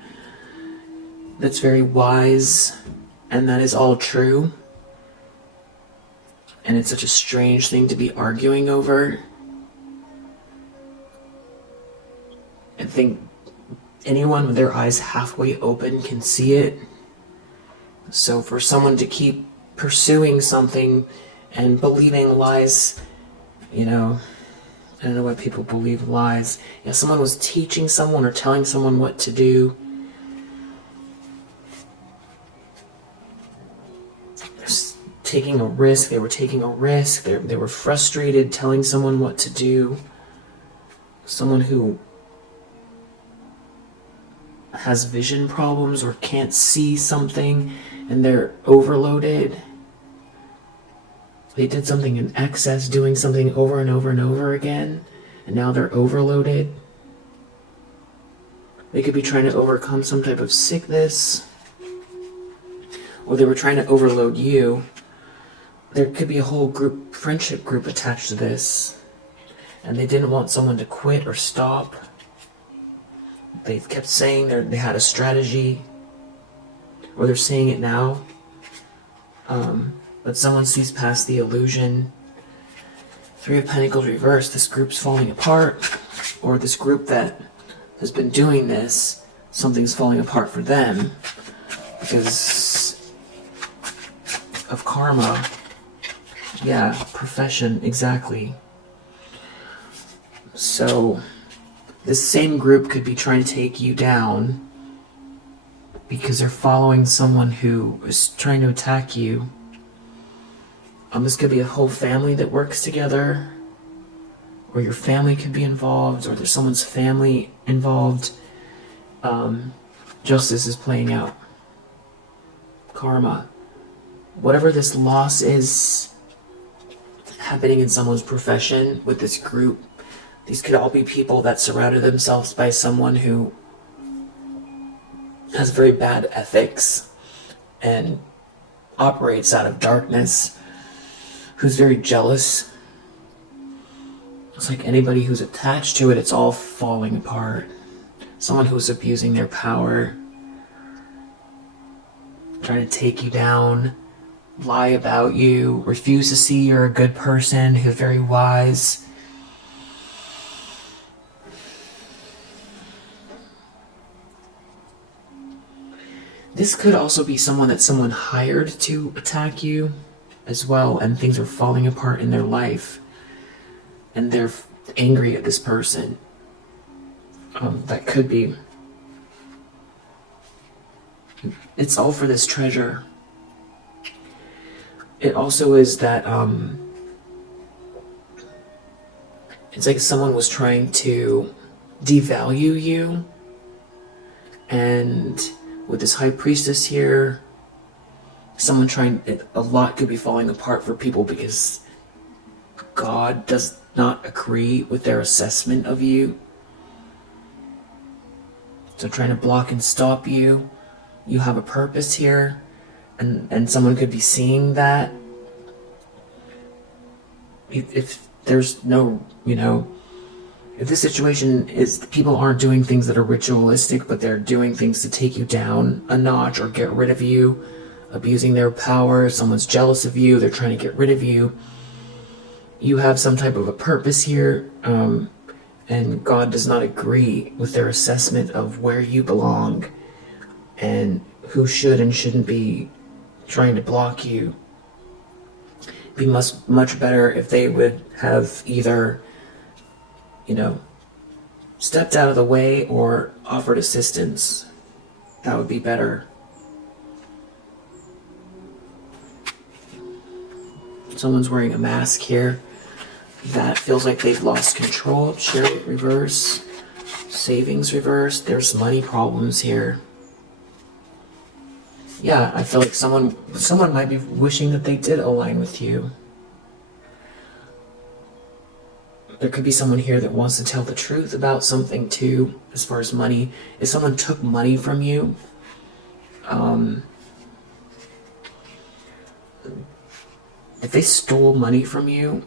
that's very wise, and that is all true. And it's such a strange thing to be arguing over. I think anyone with their eyes halfway open can see it. So for someone to keep pursuing something and believing lies, you know, I don't know why people believe lies. Yeah, someone was teaching someone or telling someone what to do. Taking a risk, they were taking a risk, they were frustrated telling someone what to do. Someone who has vision problems or can't see something and they're overloaded. They did something in excess, doing something over and over and over again, and now they're overloaded. They could be trying to overcome some type of sickness, or they were trying to overload you. There could be a whole group, friendship group attached to this, and they didn't want someone to quit or stop. They kept saying they had a strategy, or they're saying it now, but someone sees past the illusion. Three of Pentacles reversed, this group's falling apart, or this group that has been doing this, something's falling apart for them because of karma. Yeah, profession, exactly. So this same group could be trying to take you down because they're following someone who is trying to attack you. This could be a whole family that works together, or your family could be involved, or there's someone's family involved. Justice is playing out. Karma. Whatever this loss is happening in someone's profession with this group, these could all be people that surrounded themselves by someone who has very bad ethics and operates out of darkness, who's very jealous. It's like anybody who's attached to it, it's all falling apart. Someone who's abusing their power, trying to take you down, lie about you, refuse to see you're a good person, who's very wise. This could also be someone that someone hired to attack you as well, and things are falling apart in their life, and they're angry at this person. That could be. It's all for this treasure. It also is that it's like someone was trying to devalue you, and with this High Priestess here, someone a lot could be falling apart for people because God does not agree with their assessment of you. So trying to block and stop you. You have a purpose here, and someone could be seeing that. If there's no, if this situation is people aren't doing things that are ritualistic, but they're doing things to take you down a notch or get rid of you, abusing their power. Someone's jealous of you. They're trying to get rid of you. You have some type of a purpose here, and God does not agree with their assessment of where you belong and who should and shouldn't be trying to block you. It'd be much better if they would have either, stepped out of the way or offered assistance. That would be better. Someone's wearing a mask here. That feels like they've lost control. Chariot reverse. Savings reverse. There's money problems here. Yeah, I feel like someone might be wishing that they did align with you. There could be someone here that wants to tell the truth about something too, as far as money. If someone took money from you, if they stole money from you,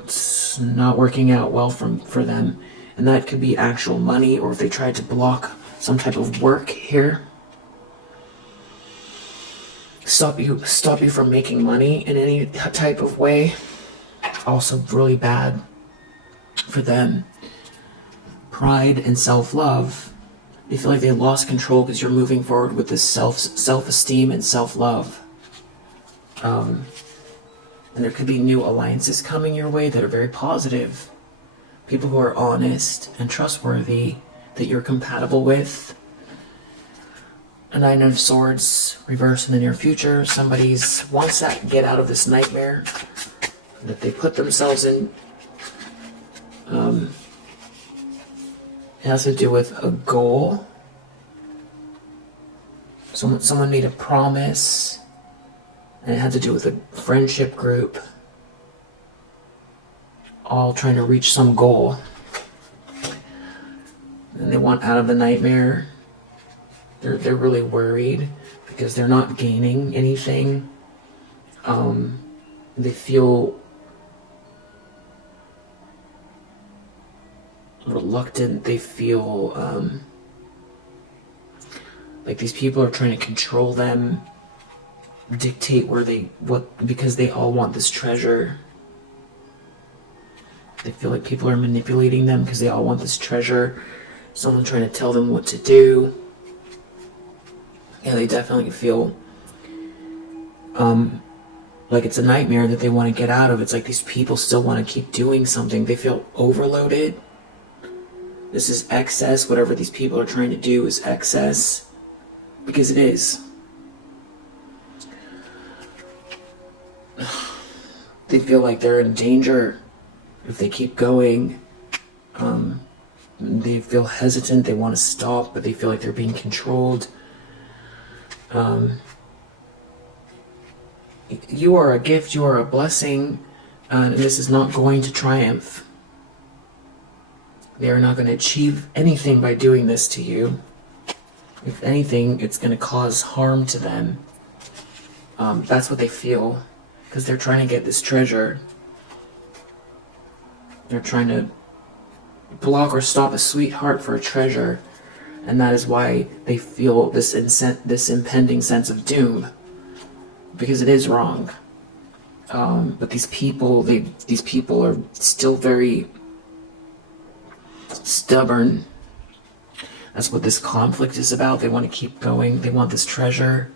it's not working out well for them. And that could be actual money, or if they tried to block some type of work here. Stop you from making money in any type of way. Also really bad for them. Pride and self-love. They feel like they lost control because you're moving forward with this self-esteem and self-love. And there could be new alliances coming your way that are very positive. People who are honest and trustworthy that you're compatible with. A Nine of Swords reverse in the near future. Somebody wants to get out of this nightmare that they put themselves in. It has to do with a goal. Someone made a promise, and it had to do with a friendship group, all trying to reach some goal. And they want out of the nightmare. They're really worried because they're not gaining anything. They feel reluctant. They feel like these people are trying to control them, dictate because they all want this treasure. They feel like people are manipulating them because they all want this treasure. Someone trying to tell them what to do. Yeah, they definitely feel like it's a nightmare that they want to get out of. It's like these people still want to keep doing something. They feel overloaded. This is excess. Whatever these people are trying to do is excess. Because it is. They feel like they're in danger if they keep going. They feel hesitant. They want to stop, but they feel like they're being controlled. You are a gift, you are a blessing, and this is not going to triumph. They are not going to achieve anything by doing this to you. If anything, it's going to cause harm to them. That's what they feel, because they're trying to get this treasure. They're trying to block or stop a sweetheart for a treasure. And that is why they feel this impending sense of doom, because it is wrong. But these people are still very stubborn. That's what this conflict is about. They want to keep going. They want this treasure.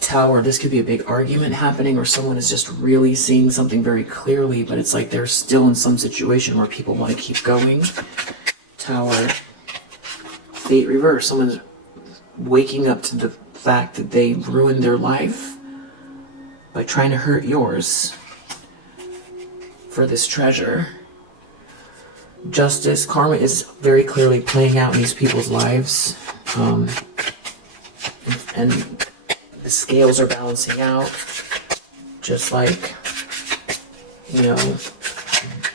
Tower. This could be a big argument happening, or someone is just really seeing something very clearly, but it's like they're still in some situation where people want to keep going. Tower. Fate reverse. Someone's waking up to the fact that they ruined their life by trying to hurt yours for this treasure. Justice. Karma is very clearly playing out in these people's lives. And the scales are balancing out. Just like,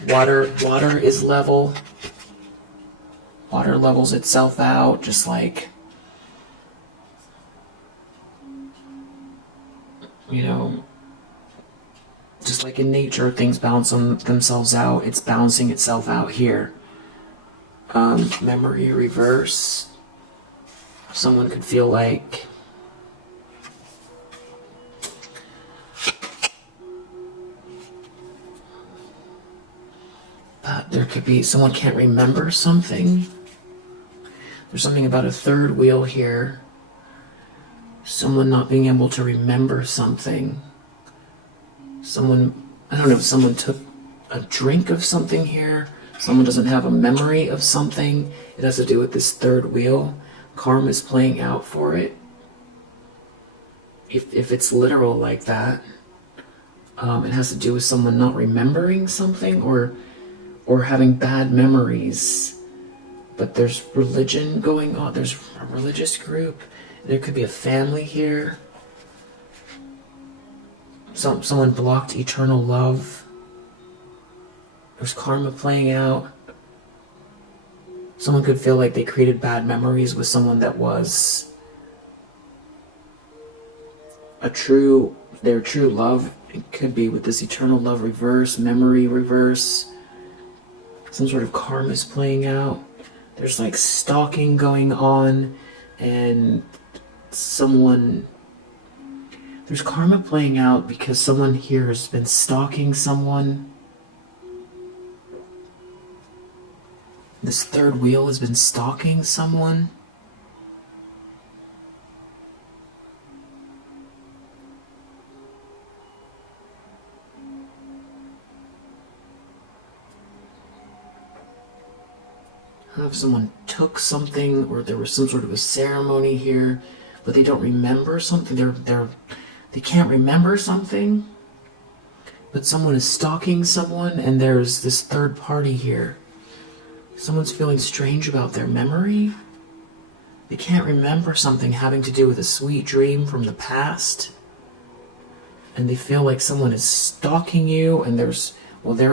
water is level. Water levels itself out, just like, just like in nature, things balance themselves out. It's balancing itself out here. Memory reverse. Someone could feel like But there could be someone can't remember something. There's something about a third wheel here. Someone not being able to remember something. Someone, I don't know if someone took a drink of something here. Someone doesn't have a memory of something. It has to do with this third wheel. Karma is playing out for it. If it's literal like that, it has to do with someone not remembering something or having bad memories. But there's religion going on. There's a religious group. There could be a family here. Someone blocked eternal love. There's karma playing out. Someone could feel like they created bad memories with someone that was their true love. It could be with this eternal love reverse, memory reverse. Some sort of karma is playing out. There's like stalking going on, and there's karma playing out because someone here has been stalking someone. This third wheel has been stalking someone. If someone took something, or there was some sort of a ceremony here, but they don't remember something. They can't remember something, but someone is stalking someone, and there's this third party here. Someone's feeling strange about their memory. They can't remember something having to do with a sweet dream from the past, and they feel like someone is stalking you, and there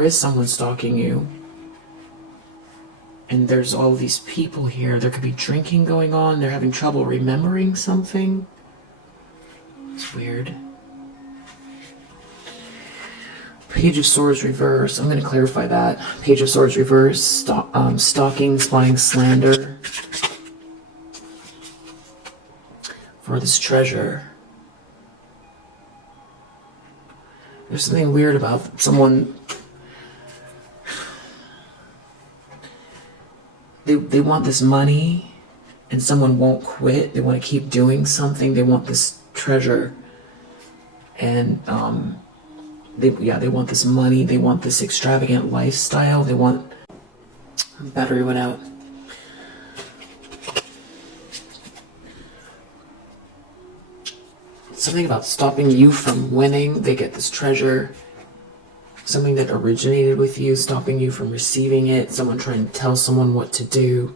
is someone stalking you. And there's all these people here. There could be drinking going on. They're having trouble remembering something. It's weird. Page of Swords reverse. I'm going to clarify that. Page of Swords reverse. Stalking, spying, slander. For this treasure. There's something weird about someone. They want this money, and someone won't quit. They want to keep doing something. They want this treasure, and they want this money. They want this extravagant lifestyle. They want. Battery went out. Something about stopping you from winning. They get this treasure. Something that originated with you, stopping you from receiving it. Someone trying to tell someone what to do.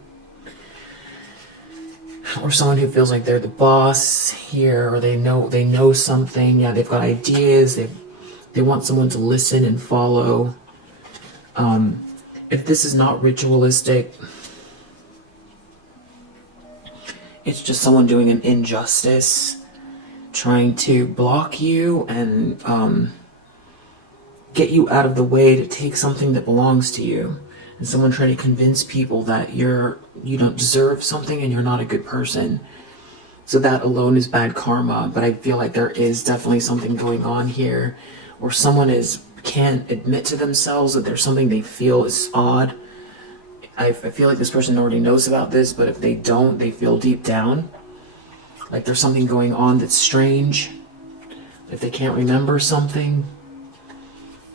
Or someone who feels like they're the boss here, or they know something. Yeah, they've got ideas. They want someone to listen and follow. If this is not ritualistic, it's just someone doing an injustice, trying to block you and get you out of the way to take something that belongs to you, and someone trying to convince people that you don't deserve something and you're not a good person. So that alone is bad karma, but I feel like there is definitely something going on here, or someone can't admit to themselves that there's something they feel is odd. I feel like this person already knows about this, but if they don't, they feel deep down like there's something going on that's strange. If they can't remember something,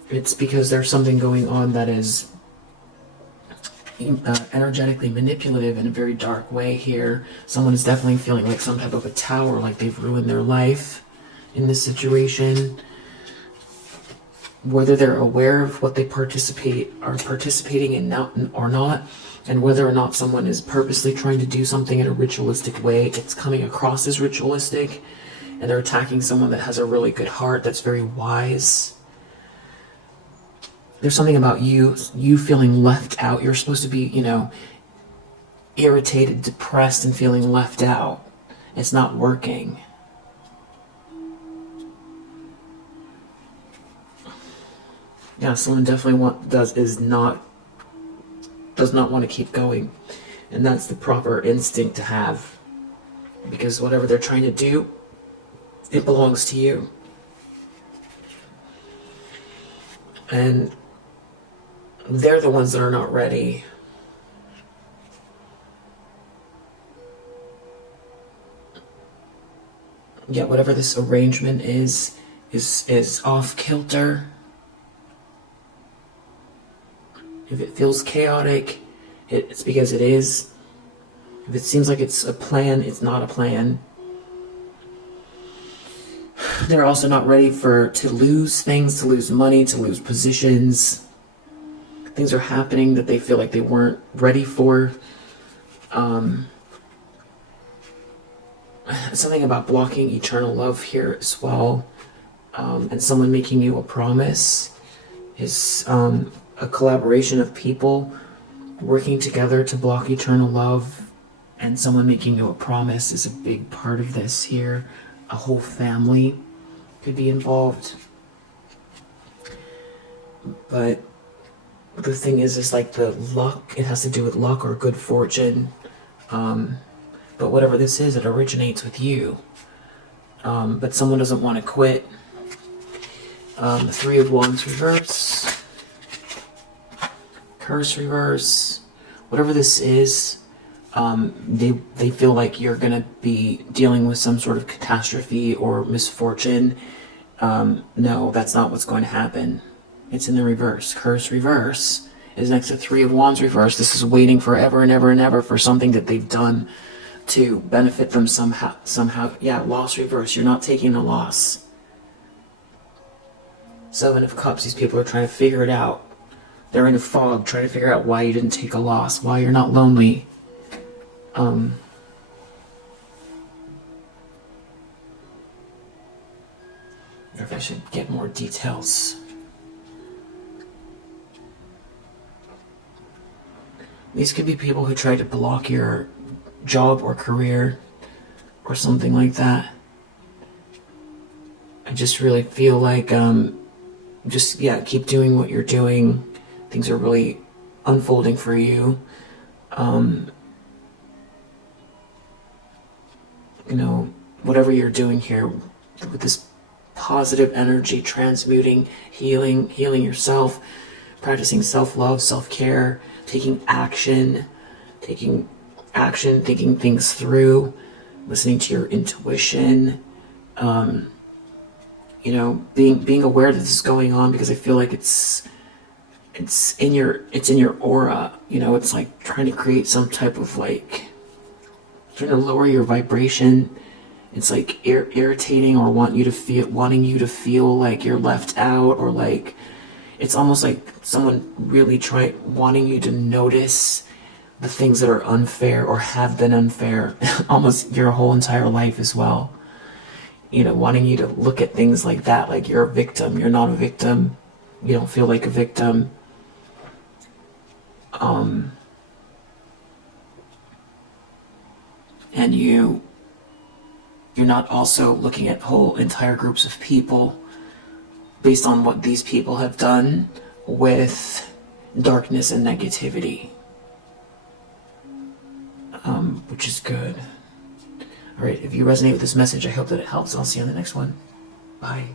it's because there's something going on that is energetically manipulative in a very dark way here. Someone is definitely feeling like some type of a tower, like they've ruined their life in this situation. Whether they're aware of what they are participating in or not, and whether or not someone is purposely trying to do something in a ritualistic way, it's coming across as ritualistic, and they're attacking someone that has a really good heart, that's very wise. There's something about you feeling left out. You're supposed to be, irritated, depressed, and feeling left out. It's not working. Yeah, someone definitely does not want to keep going. And that's the proper instinct to have. Because whatever they're trying to do, it belongs to you. And they're the ones that are not ready. Yeah, whatever this arrangement is off kilter. If it feels chaotic, it's because it is. If it seems like it's a plan, it's not a plan. They're also not ready to lose things, to lose money, to lose positions. Things are happening that they feel like they weren't ready for. Something about blocking eternal love here as well. And someone making you a promise is a collaboration of people working together to block eternal love. And someone making you a promise is a big part of this here. A whole family could be involved. But the thing is like the luck, it has to do with luck or good fortune. But whatever this is, it originates with you. But someone doesn't want to quit. The Three of Wands reverse. Curse reverse. Whatever this is, they feel like you're going to be dealing with some sort of catastrophe or misfortune. No, that's not what's going to happen. It's in the reverse. Curse reverse is next to Three of Wands reverse. This is waiting forever and ever and ever for something that they've done to benefit them somehow. Yeah, loss reverse. You're not taking a loss. Seven of Cups. These people are trying to figure it out. They're in a fog, trying to figure out why you didn't take a loss, why you're not lonely. If I should get more details. These could be people who try to block your job or career or something like that. I just really feel like keep doing what you're doing. Things are really unfolding for you. Whatever you're doing here with this positive energy, transmuting, healing yourself, practicing self-love, self-care, taking action, thinking things through, listening to your intuition, being aware that this is going on, because I feel like it's in your aura. It's like trying to create some type of trying to lower your vibration. It's like irritating or wanting you to feel like you're left out, or like it's almost like someone really wanting you to notice the things that are unfair or have been unfair almost your whole entire life as well. Wanting you to look at things like that, like you're a victim. You're not a victim. You don't feel like a victim. And you're not also looking at whole entire groups of people based on what these people have done with darkness and negativity, which is good. All right, if you resonate with this message, I hope that it helps. I'll see you on the next one. Bye.